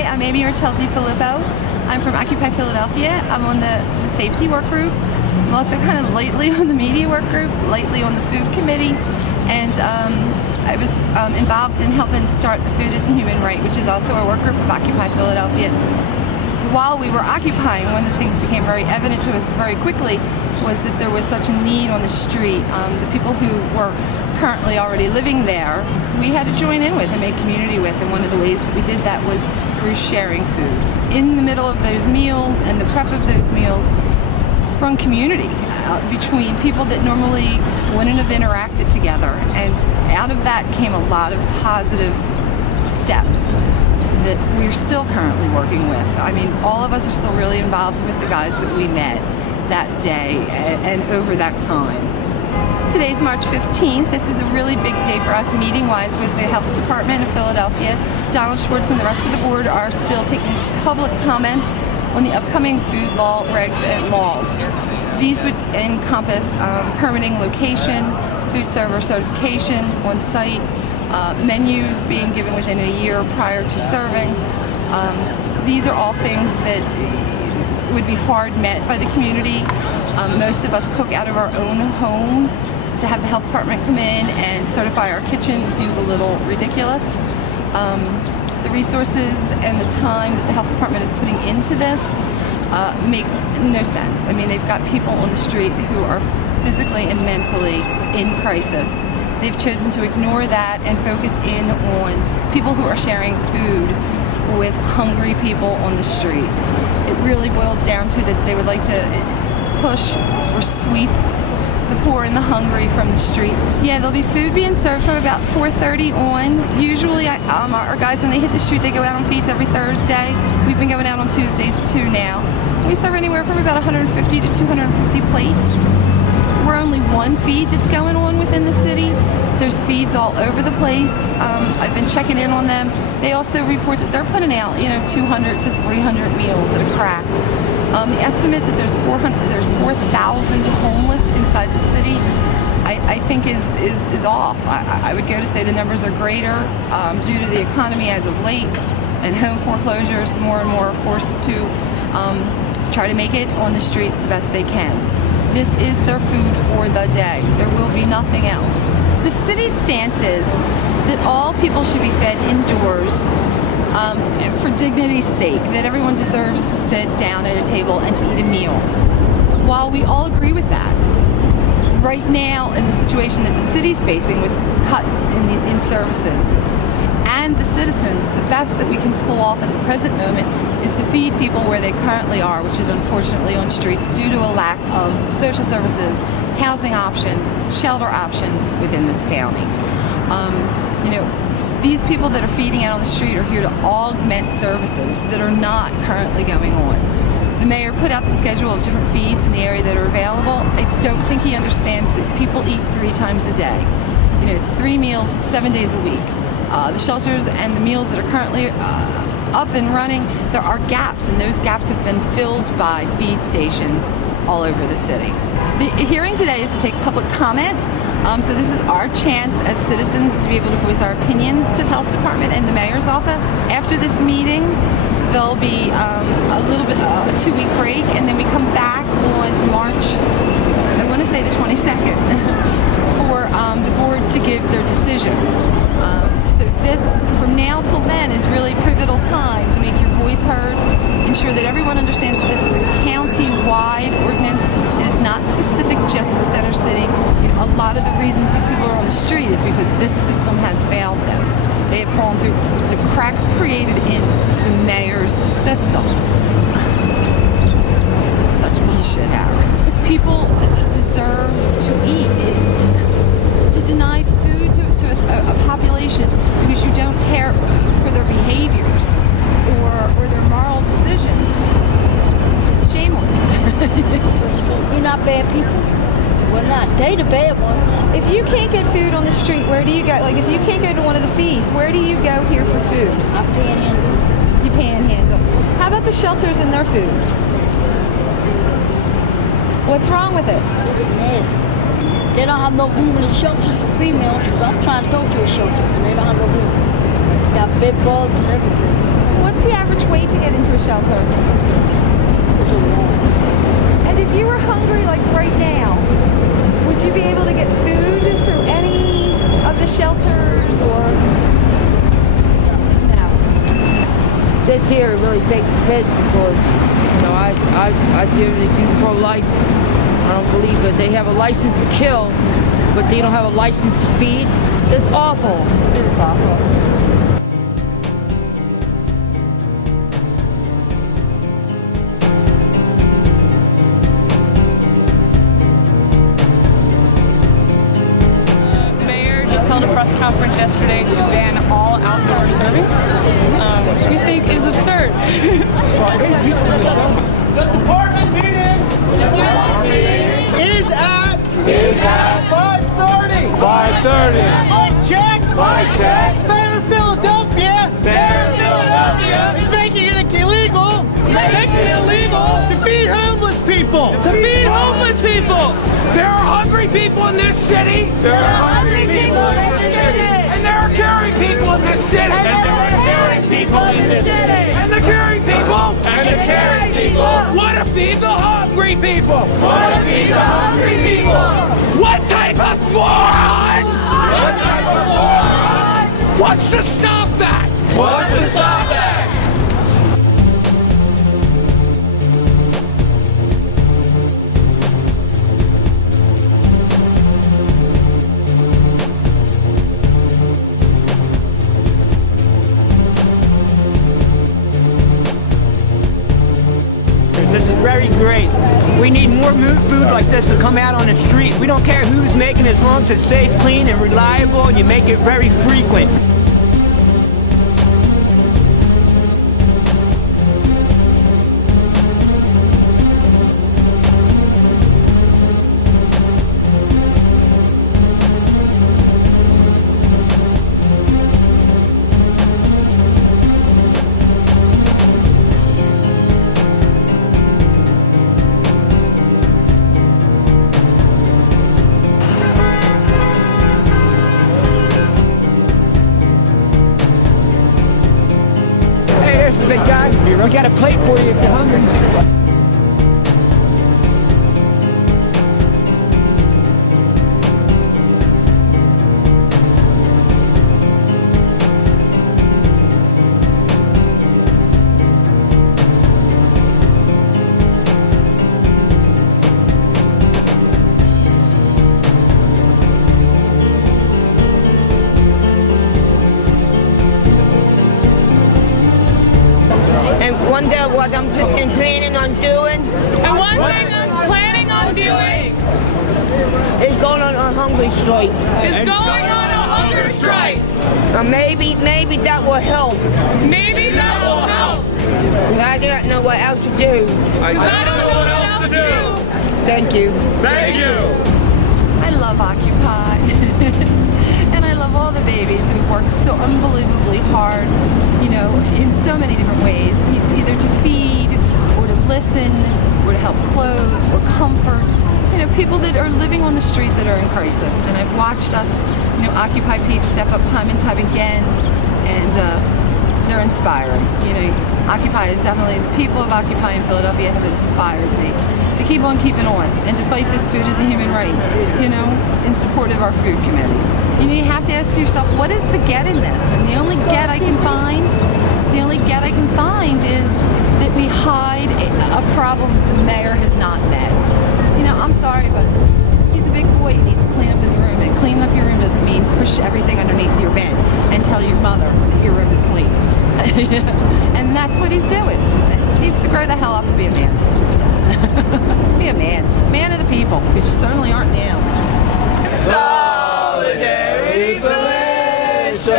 Hi, I'm Amy Filippo. I'm from Occupy Philadelphia. I'm on the safety work group. I'm also kind of lightly on the media work group, lightly on the food committee, and I was involved in helping start the Food as a Human Right, which is also a work group of Occupy Philadelphia. While we were occupying, one of the things that became very evident to us very quickly was that there was such a need on the street. The people who were currently already living there, we had to join in with and make community with, and one of the ways that we did that was through sharing food. In the middle of those meals and the prep of those meals sprung community between people that normally wouldn't have interacted together, and out of that came a lot of positive steps that we're still currently working with. I mean, all of us are still really involved with the guys that we met that day and over that time. Today's March 15th. This is a really big day for us meeting-wise with the Health Department of Philadelphia. Donald Schwartz and the rest of the board are still taking public comments on the upcoming food law, regs, and laws. These would encompass permitting location, food server certification on site, menus being given within a year prior to serving. These are all things that would be hard met by the community. Most of us cook out of our own homes. To have the health department come in and certify our kitchen seems a little ridiculous. The resources and the time that the health department is putting into this makes no sense. I mean, they've got people on the street who are physically and mentally in crisis. They've chosen to ignore that and focus in on people who are sharing food with hungry people on the street. It really boils down to that they would like to push or sweep the poor and the hungry from the streets. Yeah, there'll be food being served from about 4:30 on. Usually our guys, when they hit the street, they go out on feeds every Thursday. We've been going out on Tuesdays too now. We serve anywhere from about 150 to 250 plates. We're only one feed that's going on within the city. There's feeds all over the place. I've been checking in on them. They also report that they're putting out, 200 to 300 meals at a crack. The estimate that there's 4,000 homeless inside the city, I think is off. I would go to say the numbers are greater due to the economy as of late and home foreclosures. More and more are forced to try to make it on the streets the best they can. This is their food for the day. There will be nothing else. The city's stance is that all people should be fed indoors for dignity's sake, that everyone deserves to sit down at a table and eat a meal. While we all agree with that, right now in the situation that the city's facing with cuts in services and the citizens, the best that we can pull off at the present moment is to feed people where they currently are, which is unfortunately on streets due to a lack of social services, housing options, shelter options within this county. These people that are feeding out on the street are here to augment services that are not currently going on. The mayor put out the schedule of different feeds in the area that are available. I don't think he understands that people eat 3 times a day. It's 3 meals, 7 days a week. The shelters and the meals that are currently up and running, there are gaps, and those gaps have been filled by feed stations all over the city. The hearing today is to take public comment. So this is our chance as citizens to be able to voice our opinions to the health department and the mayor's office. After this meeting, there'll be a 2-week break, and then we come back on March, I want to say the 22nd, for the board to give their decision. So this, from now till then, is really a pivotal time to make your voice heard, ensure that everyone understands that this is a county-wide ordinance. It is not specific just to Center City. A lot of the reasons these people are on the street is because this system has failed them. They have fallen through the cracks created in the mayor's system. Such bullshit, Harry. People deserve to eat. To deny food to a population because you don't care for their behaviors or their moral decisions, shame on you. We're not bad people. We're not. They the bad ones. If you can't get food on the street, where do you go? Like, if you can't go to one of the feeds, where do you go here for food? I panhandle. You panhandle. How about the shelters and their food? What's wrong with it? It's nasty. They don't have no room in the shelters for females, because I'm trying to go to a shelter and they don't have no room. Got bed bugs, everything. What's the average shelter? And if you were hungry like right now, would you be able to get food through any of the shelters or no? This here really takes the piss because, you know, I dearly do pro-life. I don't believe that they have a license to kill, but they don't have a license to feed. It's awful. It is awful. Held a press conference yesterday to ban all outdoor servings, which we think is absurd. The department meeting is at 5:30. 5:30. Mic check. Mayor of Philadelphia. Is making it illegal. To feed homeless people. There are hungry people in this city. And there are caring people in this city. Want to feed the hungry people. What type of moron? What's to stop that? This is very great. We need more food like this to come out on the street. We don't care who's making it as long as it's safe, clean, and reliable, and you make it very frequent. Big guy, we got a plate for you if you're hungry. And one day what I'm planning on doing is going on a hungry strike. Maybe that will help. I don't know what else to do. Thank you. I love Occupy. And I love all the babies who work so unbelievably hard, you know, in so many different ways, either to feed or to listen or to help clothe or comfort, you know, people that are living on the street that are in crisis. And I've watched us, you know, Occupy peeps step up time and time again, and they're inspiring. You know, Occupy is definitely, the people of Occupy in Philadelphia have inspired me to keep on keeping on and to fight this food as a human right, you know, in support of our food committee. You know, you have to ask yourself, what is the get in this? And the only get I can find is that we hide a problem the mayor has not met. You know, I'm sorry, but he's a big boy. He needs to clean up his room. And cleaning up your room doesn't mean push everything underneath your bed and tell your mother that your room is clean. And that's what he's doing. He needs to grow the hell up and be a man. Be a man. Man of the people, because you certainly aren't now. Solidarity's delicious.